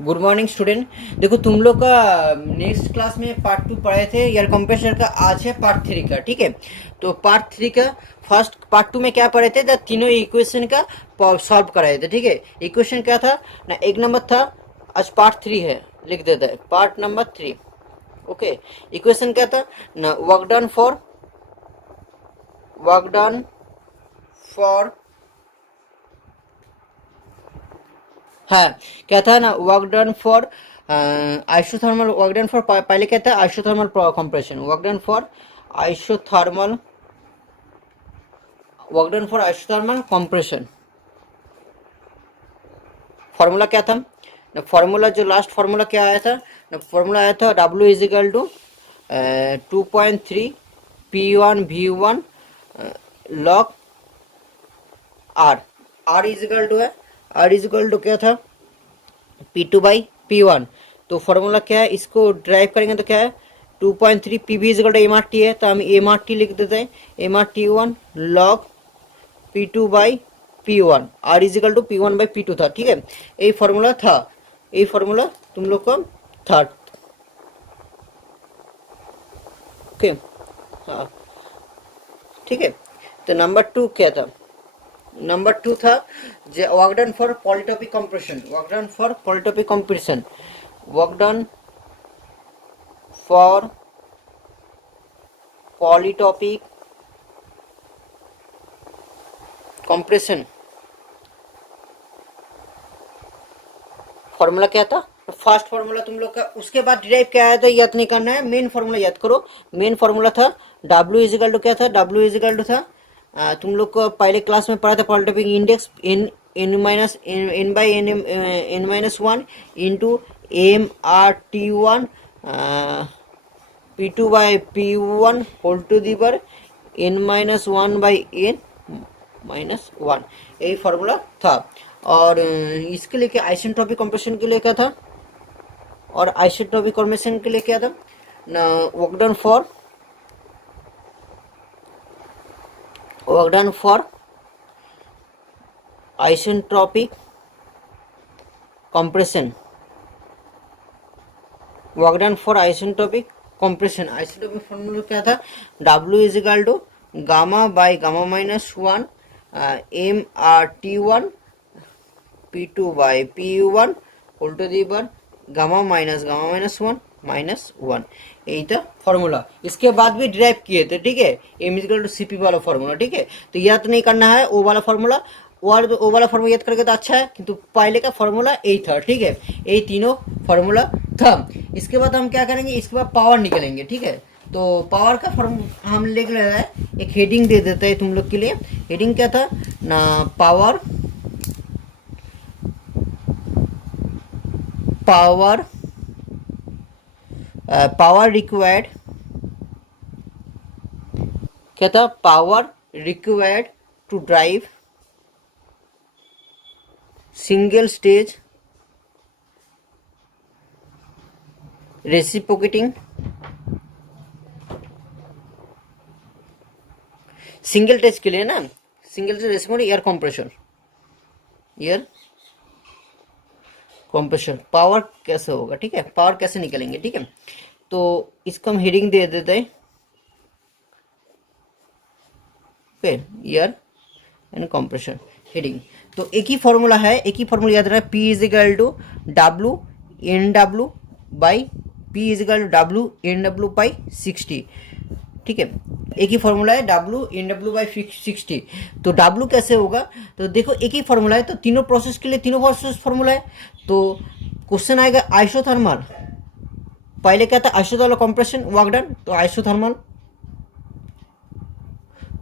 Good morning student. देखो तुम लोग का नेक्स्ट क्लास में पार्ट 2 पढ़ाए थे एयर कंप्रेशर का, आज है पार्ट 3 का। ठीक है, तो पार्ट 3 का फर्स्ट पार्ट 2 में क्या पढ़े थे, तीनों इक्वेशन का सॉल्व कराए थे। ठीक है, इक्वेशन क्या था ना, एक नंबर था, आज पार्ट 3 है, लिख देता है पार्ट नंबर 3। ओके, इक्वेशन क्या था ना, वर्क डन फॉर हाँ, क्या था ना, work done for isothermal work done for, पहले क्या था, isothermal compression, work done for isothermal compression. Formula क्या था ना, फार्मूला जो लास्ट फार्मूला क्या आया था ना, फार्मूला आया था W is equal to 2.3 P1V1 log R। R is equal to है, R इज इक्वल टू क्या था, P2/P1। तो फार्मूला क्या है, इसको ड्राइव करेंगे तो क्या है, 2.3 PV is equal to MRT है, तो हम MRT लिख देते हैं, MRT1 log P2/P1। R is equal to P1/P2 था। ठीक है, यही फार्मूला था, यही फार्मूला तुम लोग का था। ओके, हाँ ठीक है। तो नंबर 2 क्या था, नंबर 2 था work done for polytropic compression, work done for polytropic compression, work done for polytropic compression. Formula क्या था, फर्स्ट फार्मूला तुम लोग का, उसके बाद डिराइव क्या आया था याद नहीं करना है, मेन फार्मूला याद करो। मेन फार्मूला था W इजिकल टू क्या था, W इजिकल टू था तुम लोग को पहले क्लास में पढ़ा था, polytropic index n/n-1 into MRT1 P2/P1 whole to the पर n-1/n-1, यही फार्मूला था। और इसके लिए क्या, आइसेंट्रोपिक कंप्रेशन के लिए क्या था, और आइसेंट्रोपिक कंप्रेशन के लिए क्या था ना, work done for isentropic compression, work done for isentropic compression. Isentropic formula क्या था, W is equal to gamma by gamma minus 1 MRT1 P2/P1 whole to the पर गामा माइनस 1 यही था फॉर्मूला। इसके बाद भी ड्राइव किए थे। ठीक है, M इक्वल टू CP वाला फॉर्मूला। ठीक है, तो याद नहीं करना है वो वाला फॉर्मूला, वो वाला फॉर्मूला याद करके तो अच्छा है, किंतु पहले का फॉर्मूला यही था। ठीक है, यही तीनों फॉर्मूला था। इसके बाद हम क्या करेंगे, इसके बाद पावर निकलेंगे। ठीक है, तो पावर का फॉर्म हम लिख रहे हैं, एक हेडिंग दे देते हैं तुम लोग के लिए। हेडिंग क्या था ना, पावर रिक्वायर्ड, क्या था, power required to drive single stage reciprocating, single stage के लिए ना, single stage reciprocating air compressor power कैसे होगा। ठीक है, पावर कैसे निकलेंगे। ठीक है, तो इसको हम हेडिंग दे देते हैं, एयर एंड कंप्रेशर हेडिंग। तो एक ही फॉर्मूला है, एक ही फॉर्मूला याद रखना, P is equal to W/60। ठीक है, एक ही फॉर्मूला है W/60। तो W कैसे होगा, तो देखो एक ही फॉर्मूला है, तो तीनों प्रोसेस के लिए तीनों प्रोसेस फॉर्मूला है। तो क्वेश्चन आएगा आइसोथर्मल, पहले क्या था, आइसोथर्मल कंप्रेशन वर्क डन, तो आइसोथर्मल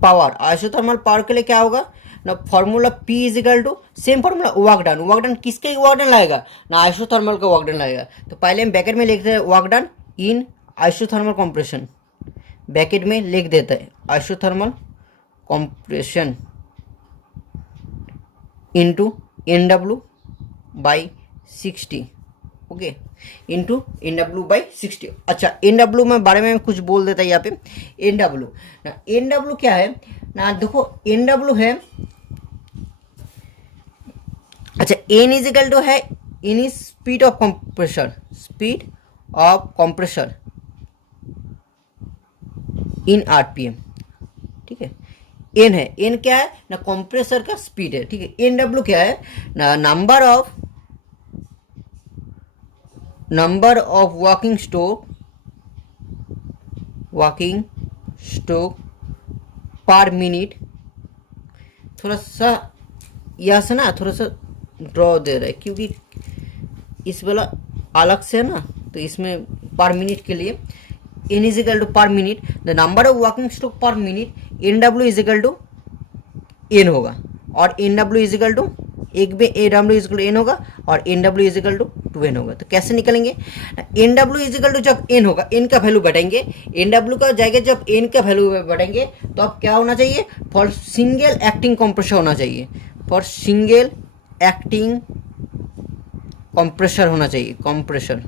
पावर के लिए क्या होगा ना, formula P is equal to same formula work done किसके वर्क डन लाएगा ना, आइसोथर्मल का वर्क डन लाएगा। तो पहले हम ब्रैकेट में लिखते हैं work done in isothermal compression, bracket में लिख देता है isothermal compression into NW/60। Okay, into NW/60। अच्छा, NW में बारे में कुछ बोल देता है यहाँ पे। NW ना, NW क्या है ना, देखो NW है, अच्छा N इजिकल टू है in speed of compressor, speed of compressor in RPM, ठीक है। एन है, एन क्या है ना, कंप्रेसर का स्पीड है, ठीक है। एन डब्ल्यू क्या है ना, number of working stroke per minute. थोड़ा सा यहाँ से ना थोड़ा सा ड्रॉ दे रहा है क्योंकि इस वाला अलग से है ना, तो इसमें पर मिनट के लिए N is equal to per minute, the number of working stroke per minute, N W is equal to N होगा, और N W is equal to एक में A W is equal to N होगा और N W is equal to 2n होगा। तो कैसे निकलेंगे, N W is equal to जब एन होगा, एन का वैल्यू बढ़ाएंगे, एन डब्ल्यू का जाएगा जब एन का वैल्यू बढ़ाएंगे, तो अब क्या होना चाहिए, फॉर सिंगल एक्टिंग कंप्रेसर होना चाहिए, फॉर सिंगल एक्टिंग कंप्रेसर होना चाहिए, कंप्रेसर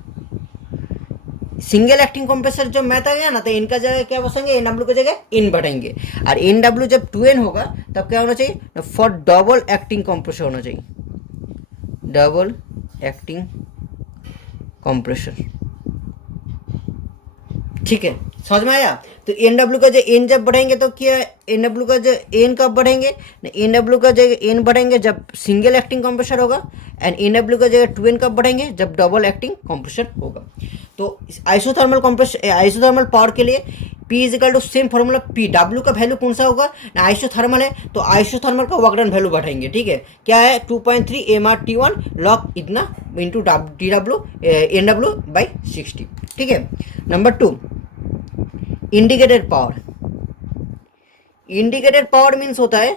सिंगल एक्टिंग कंप्रेसर जब मैथ आ गया ना, तो इनका जगह क्या बसेंगे, एन डब्ल्यू की जगह इन बढ़ाएंगे, और एन डब्ल्यू जब 2n होगा तब क्या होना चाहिए, फॉर डबल एक्टिंग कंप्रेसर होना चाहिए, डबल एक्टिंग कंप्रेसर, ठीक है। समझ में आया। तो एन डब्ल्यू का जो एन जब बढ़ेंगे तो क्या, एन डब्ल्यू का जो एन कब बढ़ेंगे, एन डब्ल्यू का जगह एन बढ़ेंगे जब सिंगल एक्टिंग कंप्रेसर होगा, एंड एन डब्ल्यू का जगह 2n कब बढ़ेंगे, जब डबल एक्टिंग कंप्रेसर होगा। तो आइसोथर्मल कंप्रेसर, आइसोथर्मल पावर के लिए P is equal to same formula, P W का वैल्यू कौन सा होगा ना, आइसोथर्मल है तो आइसोथर्मल का वर्क डन वैल्यू बढ़ाएंगे, ठीक है। क्या है 2.3 MRT1 लॉग इतना into D W N W by 60, ठीक है। Number 2 indicated power, indicated power means होता है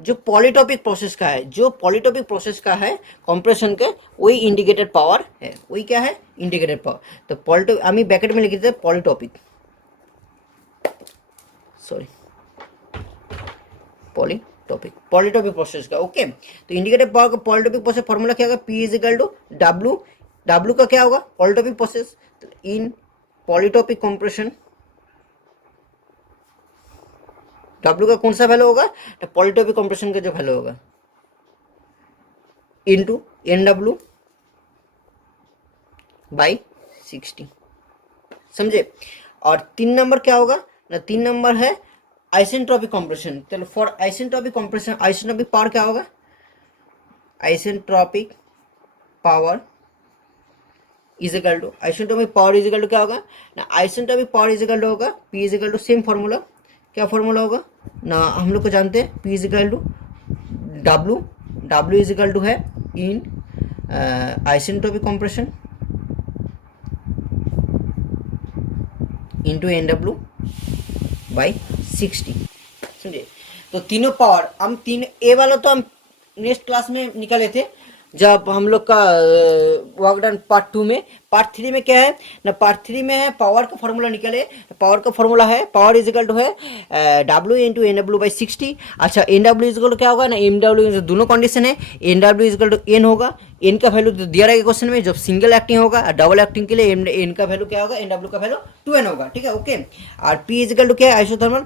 जो पॉलीटॉपिक प्रोसेस का है, जो पॉलीटॉपिक प्रोसेस का है कंप्रेशन के, वही इंडिकेटेड पावर है, वही क्या है इंडिकेटेड पावर। तो पॉलीटॉपिक আমি ব্র্যাকেট में लिख देते हैं पॉलीटॉपिक, सॉरी पॉलीटॉपिक प्रोसेस का, ओके। तो इंडिकेटेड पावर का पॉलीटॉपिक प्रोसेस फॉर्मूला क्या होगा, P is equal to W, W का क्या होगा polytropic process, in polytropic compression, W का कौन सा वैल्यू होगा, तो पॉलीटॉपिक कंप्रेशन का जो वैल्यू होगा, इनटू एन डब्ल्यू बाई 60, समझे। और 3 नंबर क्या होगा ना, 3 नंबर है आइसेंट्रोपिक कंप्रेशन। चलो for isentropic compression, isentropic power क्या होगा, isentropic power is equal to, isentropic power is equal to क्या होगा ना, isentropic power is equal to होगा P is equal to same formula, क्या फॉर्मूला होगा ना, हम लोग को जानते हैं P is equal to W, W is equal to है in isentropic compression into N W by 60, समझे। तो तीनों पावर हम तीन, ए वाला तो हम नेक्स्ट क्लास में निकाले थे जब हम लोग का वर्क डन पार्ट 2 में। पार्ट 3 में क्या है ना, पार्ट 3 में है पावर का फॉर्मूला निकले, पावर का फॉर्मूला है पावर इज इक्वल टू है W into N W by 60। अच्छा N W is equal to क्या होगा ना, एम डब्ल्यू, दोनों कंडीशन है, N W is equal to N होगा, एन का वैल्यू दिया रहेगा क्वेश्चन में, जब सिंगल एक्टिंग होगा, डबल एक्टिंग के लिए एन का वैल्यू क्या होगा, एन डब्ल्यू का वैल्यू 2n होगा, ठीक है, ओके। और P इज इक्वल टू क्या है, isothermal,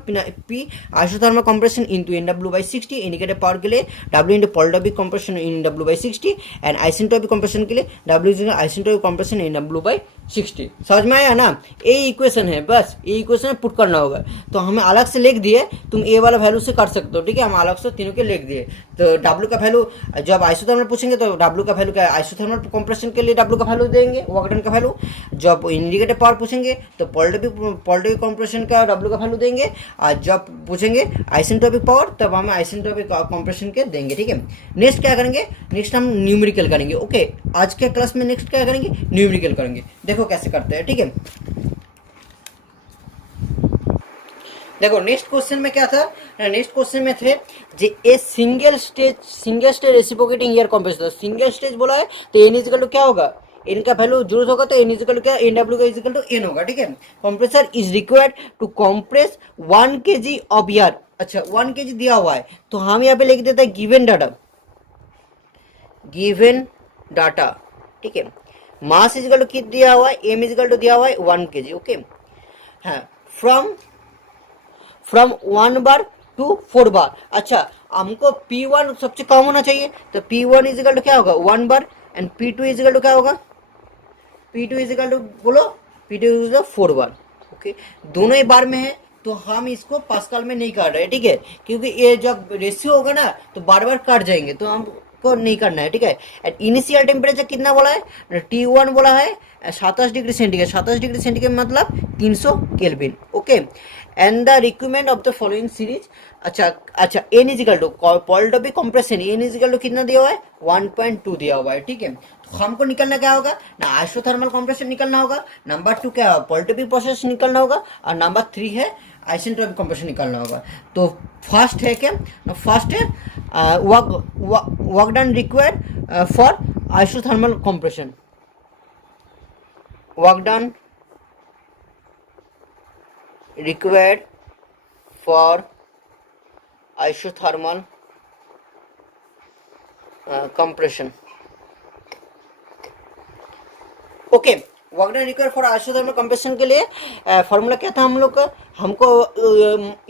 P isothermal compression into N W by 60, indicated power के लिए W into polytropic compression in W by 60, and isentropic compression के लिए W is isentropic compression in W by 60। समझ में आया ना, ये इक्वेशन है, बस ये इक्वेशन पुट करना होगा। तो हमें अलग से लिख दिए, तुम ए वाला वैल्यू से कर सकते हो, ठीक है, हम अलग से तीनों के लिख दिए। तो डब्ल्यू का वैल्यू जब आइसोथर्मल पूछेंगे तो डब्ल्यू का वैल्यू क्या है, आइसोथर्मल कंप्रेशन के लिए डब्ल्यू का वैल्यू देंगे, वर्क डन का वैल्यू। जब इंडिकेटेड पावर पूछेंगे तो पॉलीटॉपिक कंप्रेशन का डब्ल्यू का वैल्यू देंगे, और जब पूछेंगे आइसेंट्रोपिक पावर तब हमें आइसेंट्रोपिक कंप्रेशन के देंगे, ठीक है। नेक्स्ट क्या करेंगे, नेक्स्ट हम न्यूमेरिकल करेंगे, ओके। आज के क्लास में नेक्स्ट क्या करेंगे, न्यूमेरिकल करेंगे, देखो कैसे करते हैं, ठीक है। देखो नेक्स्ट क्वेश्चन में क्या था, नेक्स्ट क्वेश्चन में थे जे a single stage reciprocating air compressor, single stage बोला है तो एन इजिकल टू क्या होगा, एन का वैल्यू जरूरत होगा तो एन इजिकल टू क्या, एन डब्ल्यू का इजिकल टू एन होगा, ठीक है। Compressor is required to compress 1 kg of air. अच्छा 1 kg दिया हुआ है तो हम यहाँ पे लिख देते हैं गिवन डाटा, ठीक है। मास इजिकल टू कितना दिया हुआ है, एम इजिकल टू दिया हुआ है 1 kg, ओके। हाँ फ्रॉम 1 बार टू 4 बार। अच्छा हमको P1 सबसे कम होना चाहिए, तो P1 इजिकल टू क्या होगा 1 बार, एंड P2 इजिकल टू क्या होगा, P2 इजिकल टू बोलो, P2 is equal to 4 bar. Okay, दोनों ही बार में है तो हम इसको पास्कल में नहीं कर रहे, ठीक है, क्योंकि ये जब रेशियो होगा ना तो बार बार कट जाएंगे, तो हमको नहीं करना है, ठीक है। एंड इनिशियल टेम्परेचर कितना बोला है, T1 बोला है 27 डिग्री सेंटीग्रेड, 27 डिग्री सेंटीग्रेड मतलब 300 kelvin. Okay, and the requirement of the following series. अच्छा N is equal to polytropic compression, N is equal to कितना दिया हुआ है, 1.2 दिया हुआ है, ठीक है। तो हमको निकलना क्या होगा ना, आइसोथर्मल कंप्रेशन निकलना होगा, नंबर 2 क्या है, पॉलिटोपिक प्रोसेस निकलना होगा, और नंबर 3 है आइसेंट्रोपिक कंप्रेशन निकालना होगा। तो फर्स्ट है क्या, फर्स्ट है work done required for isothermal compression, work done required for isothermal compression। Okay, work done required for isothermal compression के लिए फॉर्मूला क्या था हम लोग का, हमको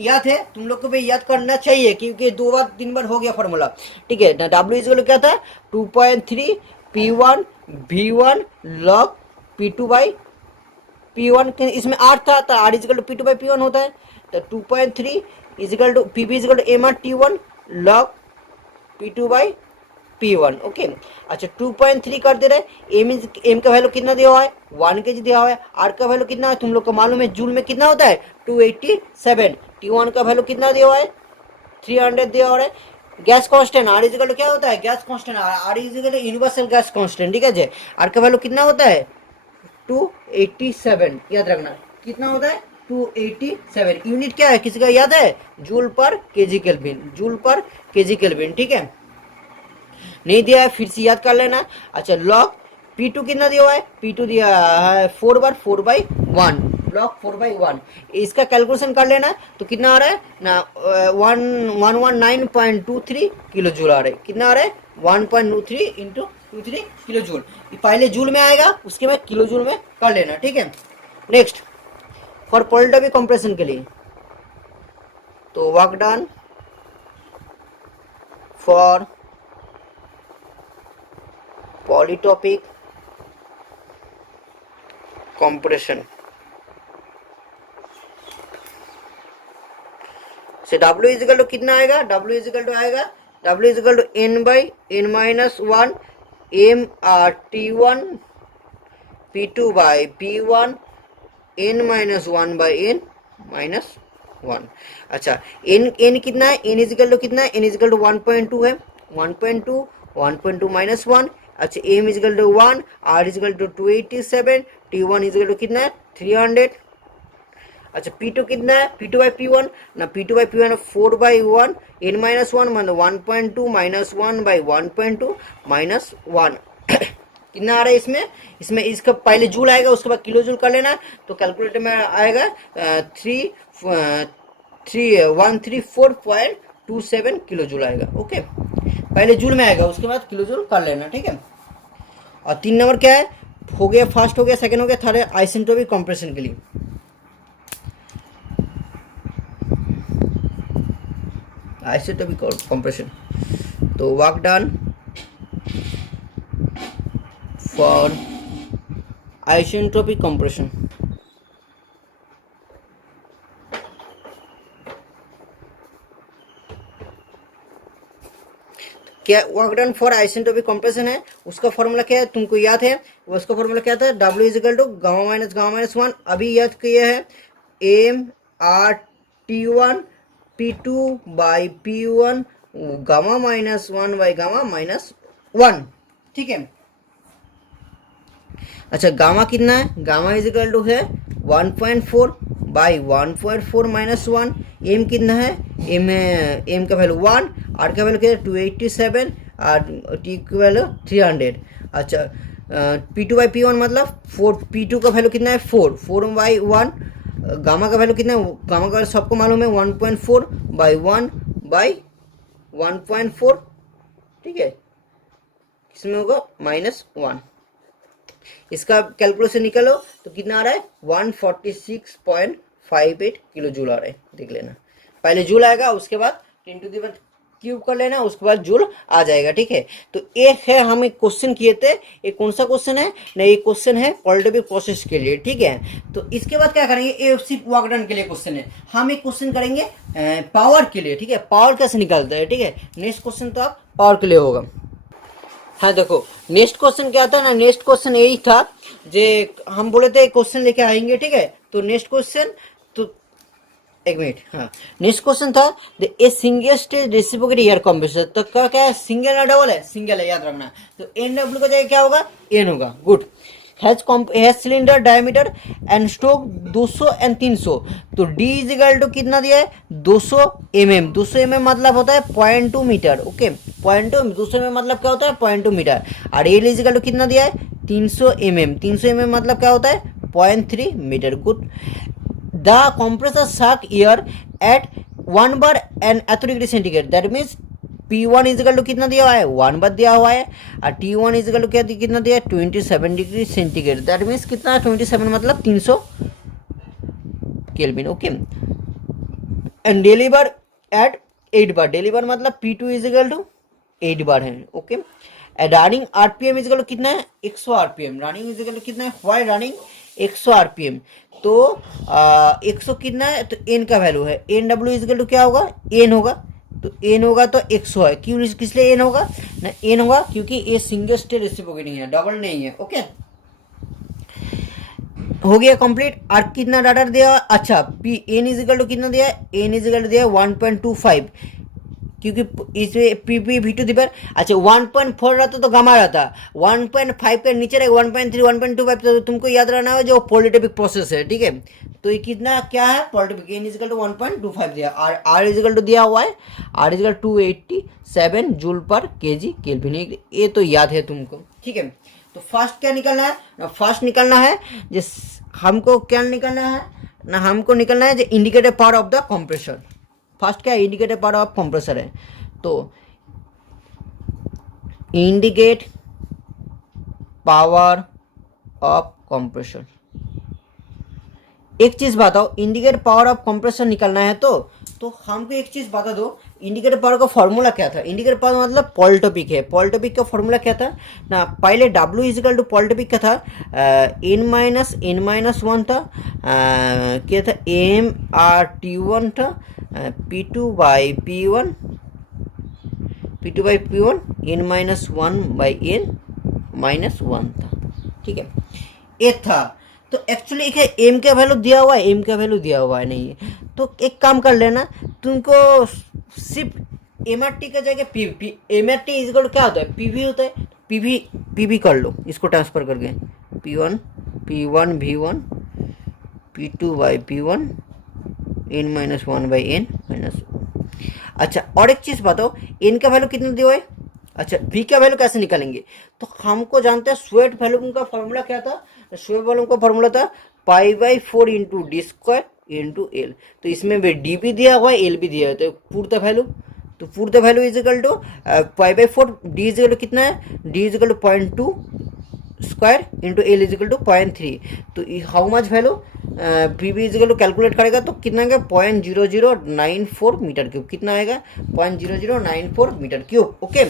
याद है, तुम लोग को भी याद करना चाहिए क्योंकि 2 बार 3 बार हो गया फॉर्मूला, ठीक है। W इज क्या था, 2.3 P1 V1 log P2 by P1 के, इसमें R था तो R is equal to P2 by P1 होता है, तो 2.3 is equal to PB is equal to MR T1 log P2 by P1। Okay, अच्छा 2.3 कर दे रहे, M का वैल्यू कितना दिया हुआ है, 1 kg दिया हुआ है, R का वैल्यू कितना है तुम लोग को मालूम है, जूल में कितना होता है 287, T1 का वैल्यू कितना दिया हुआ है 300 दिया हुआ है। Gas constant R is equal to क्या होता है, gas constant R is equal to universal gas constant, ठीक है जी। R का वैल्यू कितना होता है 287, याद रखना कितना होता है 287। यूनिट क्या है किसी का याद है, जूल पर केजी केल्विन, जूल पर केजी केल्विन, ठीक है। नहीं दिया है फिर से याद कर लेना। अच्छा लॉग P2 कितना दिया हुआ है, P2 दिया है 4 बार 4/1, लॉग 4/1, इसका कैलकुलेशन कर लेना तो कितना आ रहा है ना 119.23 किलो जूल आ रहा है, कितना आ रहा है 1.23 इंटू 23 किलो जूल, पहले जूल में आएगा उसके बाद किलो जूल में कर लेना, ठीक है। नेक्स्ट फॉर पॉलिटोपिक कंप्रेशन के लिए, तो work done for polytropic compression से W इजिकल टू कितना आएगा, W इजिकल टू आएगा W is equal to N by N minus 1 M R T1 P2 by P1 N minus 1 by N minus 1। अच्छा N कितना है, N इजिकल टू कितना है, N is equal to 1.2 है, 1.2 minus 1। अच्छा M is equal to 1, R is equal to 287, T1 is equal to कितना है 300। अच्छा P2 कितना है, P2 बाई P1 ना, P2 by P1 4/1 N minus 1 मतलब 1.2 माइनस 1 बाई 1.2 माइनस 1 कितना आ रहा है इसमें, इसमें इसका पहले जूल आएगा उसके बाद किलो जूल कर लेना, तो कैलकुलेटर में आएगा 134.27 किलो जूल आएगा। ओके, पहले जूल में आएगा उसके बाद किलो जूल कर लेना, ठीक है। और 3 नंबर क्या है, हो गया फर्स्ट हो गया, सेकंड हो गया, थर्ड है आइसेंट्रोपिक कंप्रेशन के लिए। आइसेंट्रोपिक कंप्रेशन तो work done for isentropic compression, क्या work done for isentropic compression है, उसका फॉर्मूला क्या है तुमको याद है, उसका फॉर्मूला क्या था, W is equal to gamma minus 1, अभी याद किया है M R T1 P2 by P1 gamma minus 1 by gamma minus 1, ठीक है। अच्छा गामा कितना है, गामा इजिकल टू है 1.4 बाई 1.4 माइनस 1। एम कितना है, एम है, एम का वैल्यू 1, आर का वैल्यू क्या है 287 और टी का वैल्यू 300। अच्छा P2 बाई P1 मतलब 4, P2 का वैल्यू कितना है 4/1, गामा का वैल्यू कितना है, गामा का वैल्यू सबको मालूम है 1.4 बाई 1 बाई 1.4, ठीक है, किसमें होगा -1। इसका कैलकुलेशन निकालो तो कितना आ रहा है 146.58 किलो जूल आ रहा है, देख लेना, पहले जूल आएगा उसके बाद 10⁻³ क्यूब कर लेना, उसके बाद जूल आ जाएगा, ठीक है। तो एक है, हम एक क्वेश्चन किए थे, एक कौन सा क्वेश्चन है ना, ये क्वेश्चन है पॉलिटिक प्रोसेस के लिए, ठीक है। तो इसके बाद क्या करेंगे, ये सिर्फ वर्क डन के लिए क्वेश्चन है, हम एक क्वेश्चन करेंगे पावर के लिए, ठीक है। पावर कैसे निकालते हैं, ठीक है। नेक्स्ट क्वेश्चन तो आप पावर के लिए होगा। हाँ देखो, नेक्स्ट क्वेश्चन क्या था ना, नेक्स्ट क्वेश्चन यही था, जे हम बोले थे क्वेश्चन लेके आएंगे, ठीक है। तो नेक्स्ट क्वेश्चन, तो एक मिनट, हाँ, नेक्स्ट क्वेश्चन था ए single stage reciprocate air compressor. तो क्या है, सिंगल ना डबल है, सिंगल है, याद रखना। तो एन डब्ल्यू का जगह क्या होगा, एन होगा, good. Has cylinder diameter and stroke 200 and 300। तो डी इज इक्वल टू कितना दिया है, 200 mm। 200 mm मतलब होता है 0.2 मीटर, ओके। 0.2, 200 mm मतलब क्या होता है, 0.2 मीटर। और एल इज इक्वल टू कितना दिया है, 300 mm। 300 mm मतलब क्या होता है, 0.3 metre, good. The compressor suck air at 1 bar and 8 degree centigrade, that means P1 is equal to कितना दिया हुआ है, 1 बार दिया हुआ है। और T1 इजिकल टू क्या कितना दिया है, 27 डिग्री सेंटीग्रेड, दैट मीन्स कितना, 27 मतलब 300 kelvin, okay. And deliver at 8 bar, deliver मतलब P2 इजिकल टू 8 बार है, okay. Running RPM is equal to कितना है, 100 आरपीएम। रनिंग इजिकल टू कितना है, वाई रनिंग 100 आरपीएम। तो 100 कितना है, तो एन का वैल्यू है, एन डब्ल्यू इजिकल टू क्या होगा, एन होगा। तो एन होगा तो 100 है, क्यों, किस लिए एन होगा ना, एन होगा क्योंकि ये सिंगल स्टेज रेसिप्रोकेटिंग है, डबल नहीं है, ओके। हो गया कंप्लीट। और कितना डाटा दिया, अच्छा पी एन इजिकल टू कितना दिया है, एन इजिकल टू दिया 1.25, क्योंकि इसमें पी वी टू दिपर, अच्छा 1.4 रहता तो गामा रहता, 1.5 के नीचे रहेगा, 1.3 1.25, तो तुमको याद रहना है जो पॉलिटिक प्रोसेस है, ठीक है। तो ये कितना क्या है, पॉलिटिक, एन इजिकल टू 1.25 दिया, और आर इजिकल टू दिया हुआ है, आर इजिकल 287 जूल पर केजी केल्विन, ये तो याद है तुमको, ठीक है। तो फर्स्ट क्या निकलना है, फर्स्ट निकलना है जिस हमको क्या निकलना है ना, हमको निकलना है जो indicator power of the compressor. First क्या है, इंडिकेटर पावर ऑफ कंप्रेसर है। तो इंडिकेट पावर ऑफ कंप्रेसर, एक चीज बताओ, इंडिकेटर पावर ऑफ कंप्रेसर निकलना है तो हमको एक चीज बता दो, इंडिकेटर पावर का फॉर्मूला क्या था। इंडिकेटर पावर मतलब पॉल टॉपिक है, पॉल टॉपिक का फॉर्मूला क्या था ना, पहले W is equal to polytropic का था n-1 था, क्या था, MRT1 था, P2 बाई P1 n-1/n-1 था, ठीक है, ये था। तो एक्चुअली एक है एम का वैल्यू दिया हुआ है, एम का वैल्यू दिया हुआ है नहीं है, तो एक काम कर लेना, तुमको सिर्फ एम आर टी का जगह P M R T is equal क्या होता है, पीवी होता है, पीवी कर लो इसको ट्रांसफर करके, P1 V1 P2 by P1 n-1/n-1। अच्छा और एक चीज़ बताओ, एन का वैल्यू कितना दिया है, अच्छा वी का वैल्यू कैसे निकालेंगे, तो हमको जानते हैं स्वेट वैल्यूम का फॉर्मूला क्या था, स्वेट वैल्यूम का फॉर्मूला था π/4 into D square into L. तो इसमें भी डी भी दिया हुआ है, एल भी दिया है, तो पुट द वैल्यू, तो put the value is equal to π/4, D is equal to कितना है, D is equal to 0.2 square into L is equal to 0.3। तो how much value, P V is equal to calculate करेगा तो कितना आएगा, 0.0094 metre cube, कितना आएगा 0.0094 metre cube, okay.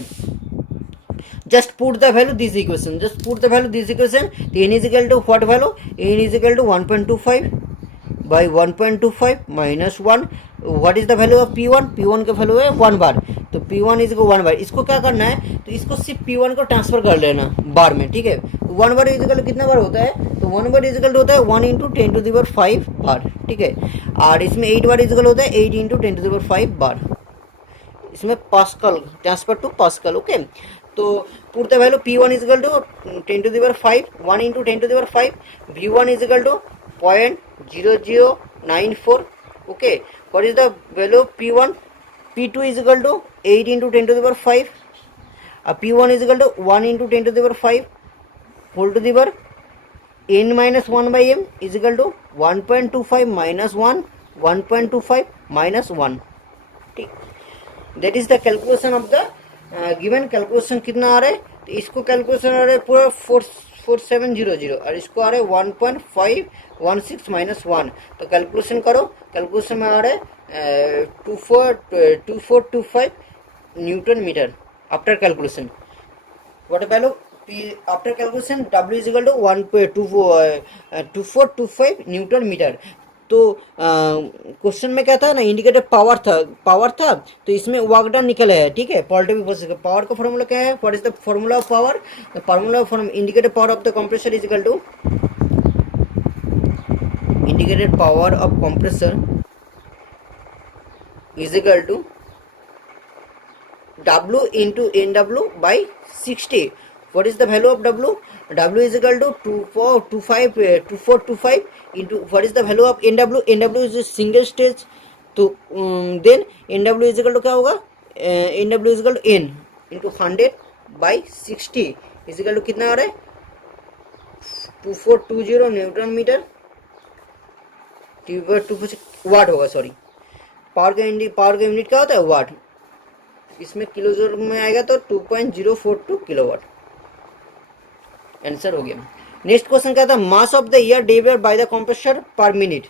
just put the value this equation, just put the value this equation, the n is equal to what value, n is equal to 1.25 by 1.25 minus 1, what is the value of p1, p1 का value है 1 बार, तो p1 is equal 1 बार, इसको क्या करना है, तो इसको सिर्फ p1 को ट्रांसफर कर लेना बार में, ठीक है। 1 बार इज इक्वल कितना बार होता है, तो 1 बार इज इक्वल होता है 1 इंटू 10⁵ बार, ठीक है। और इसमें 8 बार इज इक्वल होता है 8 इंटू 10⁵ बार, इसमें pascal, transfer to pascal, okay. तो put the value p1 is equal to 10⁵, 1 into 10⁵, v1 is equal to 0.0094, okay. What is the value of p1, p2 is equal to 8 into 10⁵, p1 is equal to 1 into 10⁵, whole to the power n-1/m is equal to 1.25 minus 1, 1.25 minus 1, ठीक। That is the calculation of the given. Calculation कितना आ रहा है, तो इसको calculation आ रहा है पूरा 4700 और इसको आ रहा है 1.516 माइनस 1, तो कैलकुलेशन करो, कैलकुलेशन में आ रहा है 2425 newton metre after calculation, what value P after calculation W is equal to 1.2425 newton metre. तो क्वेश्चन में क्या था ना, इंडिकेटेड पावर था तो इसमें वर्क डन निकला है, ठीक है। पॉजिटिव प्रोसेस पावर का फॉर्मूला क्या है, what is the formula of power, the formula for indicated power of the compressor is equal to indicated power of compressor is equal to W into NW by 60. What is the value of W? W is equal to 2425 into what is the value of NW? NW is a single stage. तो then NW is equal to क्या होगा, NW is equal to N into 100 by 60 is equal to कितना आ रहा है 2420 Newton metre, वाट होगा, sorry power का unit क्या होता है, वाट। इसमें किलो जूल में आएगा तो 2.042 किलोवाट। आंसर हो गया। नेक्स्ट क्वेश्चन क्या था, mass of the air delivered by the compressor per minute.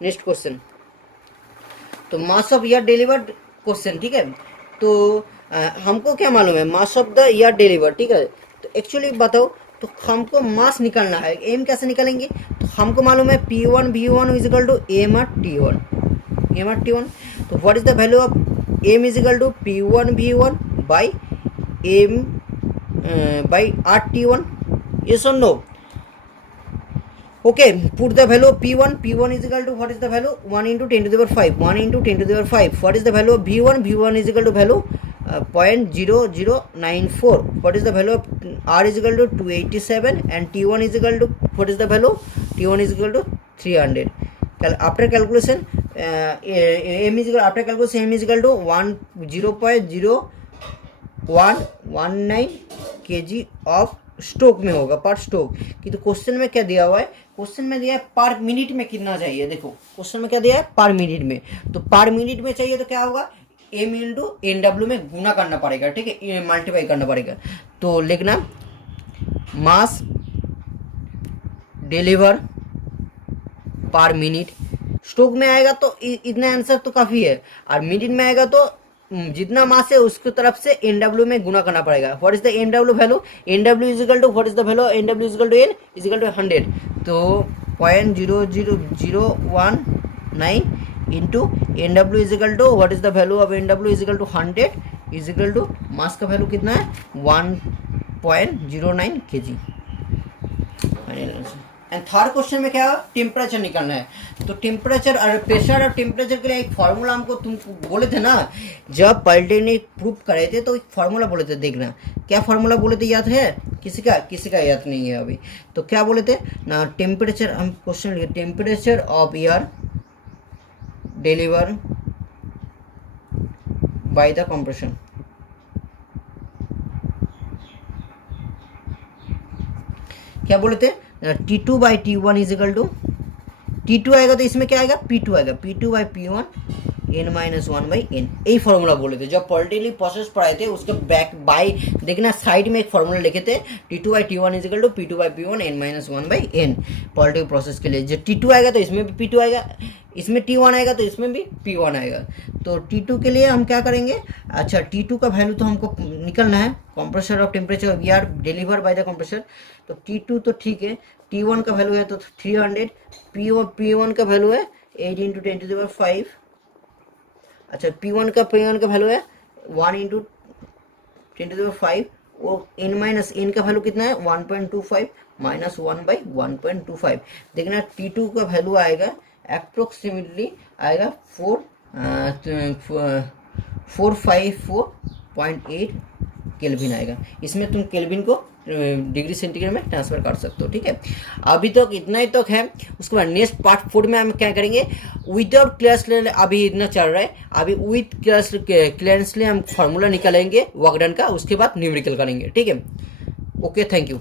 Next question, तो mass of air delivered question, ठीक है। तो हमको क्या मालूम है, mass of the air delivered, ठीक है। तो एक्चुअली बताओ, तो हमको मास निकालना है, एम कैसे निकालेंगे, तो हमको मालूम है P1 V1 is equal to M R T one. तो what is the value of m is equal to P1 V1 by m by RT1, yes or no? Okay, put the value of P1 is equal to what is the value, 1 into 10 to the power 5, 1 into 10 to the power 5. What is the value of V1 is equal to value 0.0094. What is the value of R is equal to 287 and T1 is equal to what is the value, T1 is equal to 300. After calculation m is equal, after calculation m is equal to 0.0119 kg of stroke में होगा, पर stock की। तो question में क्या दिया हुआ है, क्वेश्चन में दिया है पर मिनट में कितना चाहिए। देखो क्वेश्चन में क्या दिया है, पर मिनट में, तो पर मिनट में चाहिए तो क्या होगा, m इंटू NW में गुना करना पड़ेगा, ठीक है, मल्टीप्लाई करना पड़ेगा। तो लिखना मास डिलीवर पर मिनट, स्टोक में आएगा तो इतना आंसर तो काफ़ी है, और मिनट में आएगा तो जितना मास है उसकी तरफ से NW में गुना करना पड़ेगा। What is the NW value, NW is equal to what is the value, NW is equal to N is equal to 100, तो 0.00019 into NW is equal to what is the value of NW is equal to 100 is equal to mass का वैल्यू कितना है 1.09 kg। And third question में क्या है, temperature निकालना है। तो टेम्परेचर और प्रेशर और टेम्परेचर के लिए एक फार्मूला हमको तुम बोले थे ना, जब पॉलिटेक्निक प्रूफ करे थे तो एक फार्मूला बोले थे, देखना क्या फार्मूला बोले थे, याद है किसी का याद नहीं है अभी। तो क्या बोले थे ना, टेम्परेचर, हम क्वेश्चन लिखे temperature of air deliver by the compression, क्या बोले थे, T2 by T1 is equal to, T2 आएगा तो इसमें क्या आएगा, P2 आएगा, P2 by P1 n minus 1 by n, यही फॉर्मूला बोले थे जब पॉलिटिकली प्रोसेस पढ़ाए थे। उसके बैक बाई देखना साइड में एक फॉर्मूला लिखे थे, T2 by T1 is equal to P2 by P1 n minus 1 by n, polytropic process के लिए। जब T2 आएगा तो इसमें भी P2 आएगा, इसमें T1 आएगा तो इसमें भी P1 आएगा। तो T2 के लिए हम क्या करेंगे, अच्छा T2 का वैल्यू तो हमको निकलना है, compressor of temperature we are deliver by the compressor. तो T2 तो ठीक है, T1 का वैल्यू है तो 300, P1 का वैल्यू है 8 इंटू 10 टू द पावर 5। अच्छा P1 का वैल्यू है 1 इंटू 10 टू द पावर 5, वो n माइनस n का वैल्यू कितना है 1.25 माइनस 1 बाई 1.25। देखना T2 का वैल्यू आएगा अप्रोक्सीमेटली आएगा 454.8 केल्विन आएगा। इसमें तुम केल्विन को डिग्री सेंटीग्रेड में ट्रांसफर कर सकते हो, ठीक है। अभी तक इतना ही तक है, उसके बाद नेक्स्ट पार्ट 4 में हम क्या करेंगे, विदाउट क्लियरेंस, अभी इतना चल रहा है, अभी विथ क्लियरेंस हम फार्मूला निकालेंगे वर्क डन का, उसके बाद न्यूमेरिकल करेंगे, ठीक है। Okay, thank you.